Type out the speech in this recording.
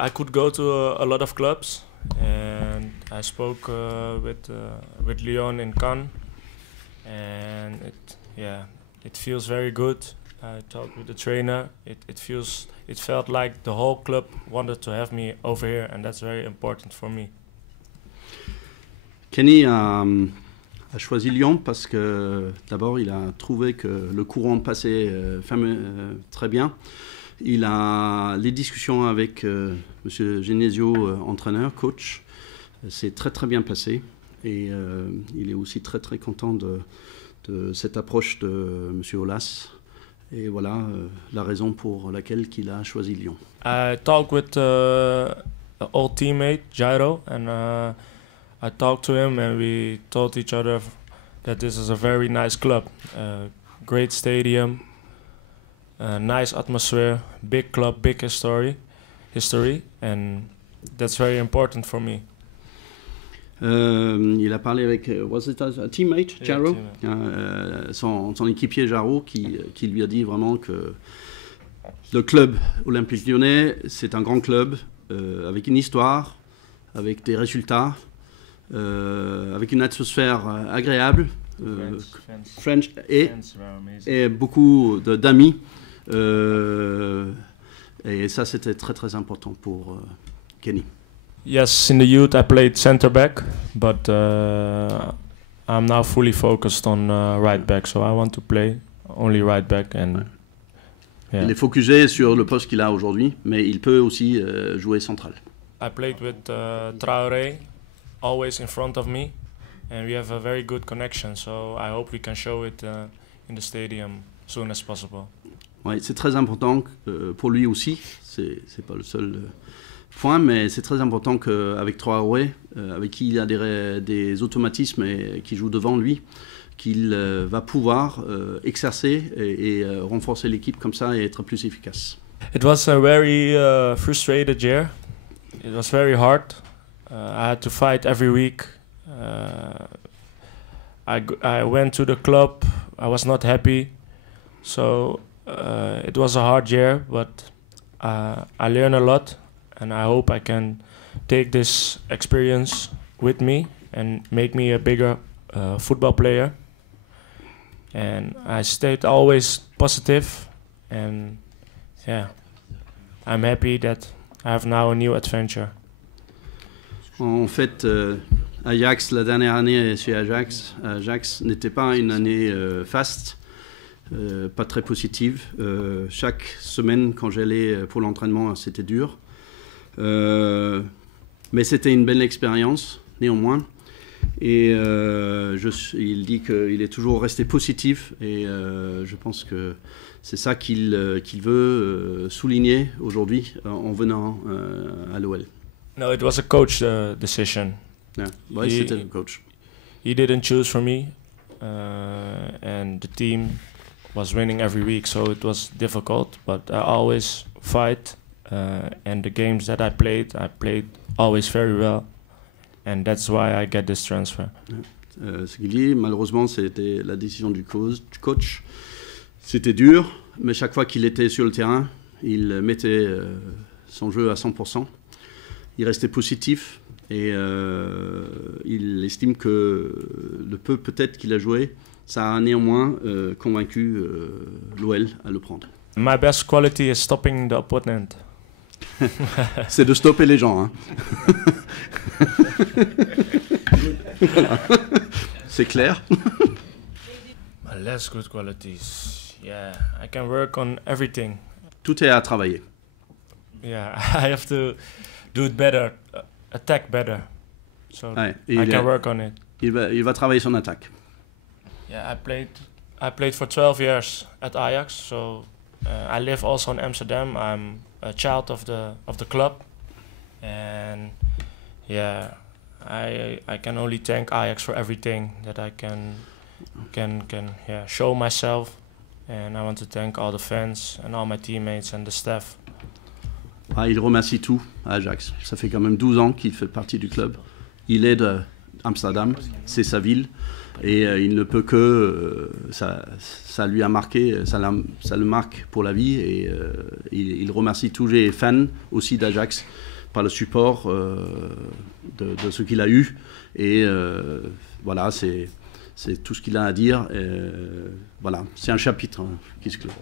I could go to a lot of clubs, and I spoke with Leon in Cannes, and it feels very good. I talked with the trainer. It felt like the whole club wanted to have me over here, and that's very important for me. Kenny a choisi Lyon parce que d'abord il a trouvé que le courant passait très bien. Il a les discussions avec Monsieur Genesio, entraîneur, coach, c'est très bien passé, et il est aussi très content de cette approche de Monsieur Aulas. Et voilà la raison pour laquelle il a choisi Lyon. I talked with an old teammate, Jairo, and I talked to him, and we told each other that this is a very nice club, great stadium, nice atmosphere, big club, big history, and that's very important for me. Il a parlé avec was it a teammate, Jairo, son équipier Jairo, qui lui a dit vraiment que le club Olympique Lyonnais, c'est un grand club avec une histoire, avec des résultats, avec une atmosphère agréable, French et beaucoup d'amis, et ça c'était très important pour Kenny. Yes, in the youth I played center back, but I'm now fully focused on right back, so I want to play only right back. And il est focusé sur le poste qu'il a aujourd'hui, mais il peut aussi jouer central. I played with Traoré, always in front of me, and we have a very good connection, so I hope we can show it in the stadium soon as possible. Ouais, c'est très important pour lui aussi, c'est pas le seul point, mais c'est très important qu'avec Traoré, avec qui il a des automatismes et qui joue devant lui, qu'il va pouvoir exercer et renforcer l'équipe comme ça et être plus efficace. It was a very frustrated year. It was very hard. I had to fight every week. I went to the club. I was not happy. So it was a hard year, but I learned a lot, and I hope I can take this experience with me and make me a bigger football player. And I stayed always positive, and I'm happy that I have now a new adventure. En fait, Ajax, la dernière année chez Ajax n'était pas une année faste, pas très positive. Chaque semaine, quand j'allais pour l'entraînement, c'était dur. Mais c'était une belle expérience, néanmoins. Et il dit qu'il est toujours resté positif, et je pense que c'est ça qu'il veut souligner aujourd'hui en venant à l'OL. No, it was a coach decision. Yeah, ouais, c'était le coach. He didn't choose for me, and the team was winning every week, so it was difficult. But I always fight, and the games that I played always very well, and that's why I get this transfer. Ce qu'il dit, malheureusement, c'était la décision du coach. C'était dur, mais chaque fois qu'il était sur le terrain, il mettait son jeu à 100%. Il restait positif, et il estime que le peu peut-être qu'il a joué, ça a néanmoins convaincu l'OL à le prendre. My best quality is stopping the opponent. C'est de stopper les gens. Hein. Voilà. C'est clair. My less good qualities, I can work on everything. Tout est à travailler. Yeah, I have to do it better, attack better. So ouais, I can work on it. Il va travailler son attaque. Yeah, I played for 12 years at Ajax, so I live also in Amsterdam. I'm a child of the club, and I can only thank Ajax for everything that I can show myself, and I want to thank all the fans and all my teammates and the staff. Ah, il remercie tout à Ajax. Ça fait quand même 12 ans qu'il fait partie du club. Il est d'Amsterdam, c'est sa ville. Et il ne peut que... ça lui a marqué, ça le marque pour la vie. Et il remercie tous les fans aussi d'Ajax par le support de ce qu'il a eu. Et voilà, c'est tout ce qu'il a à dire. Voilà, c'est un chapitre qui se clôt.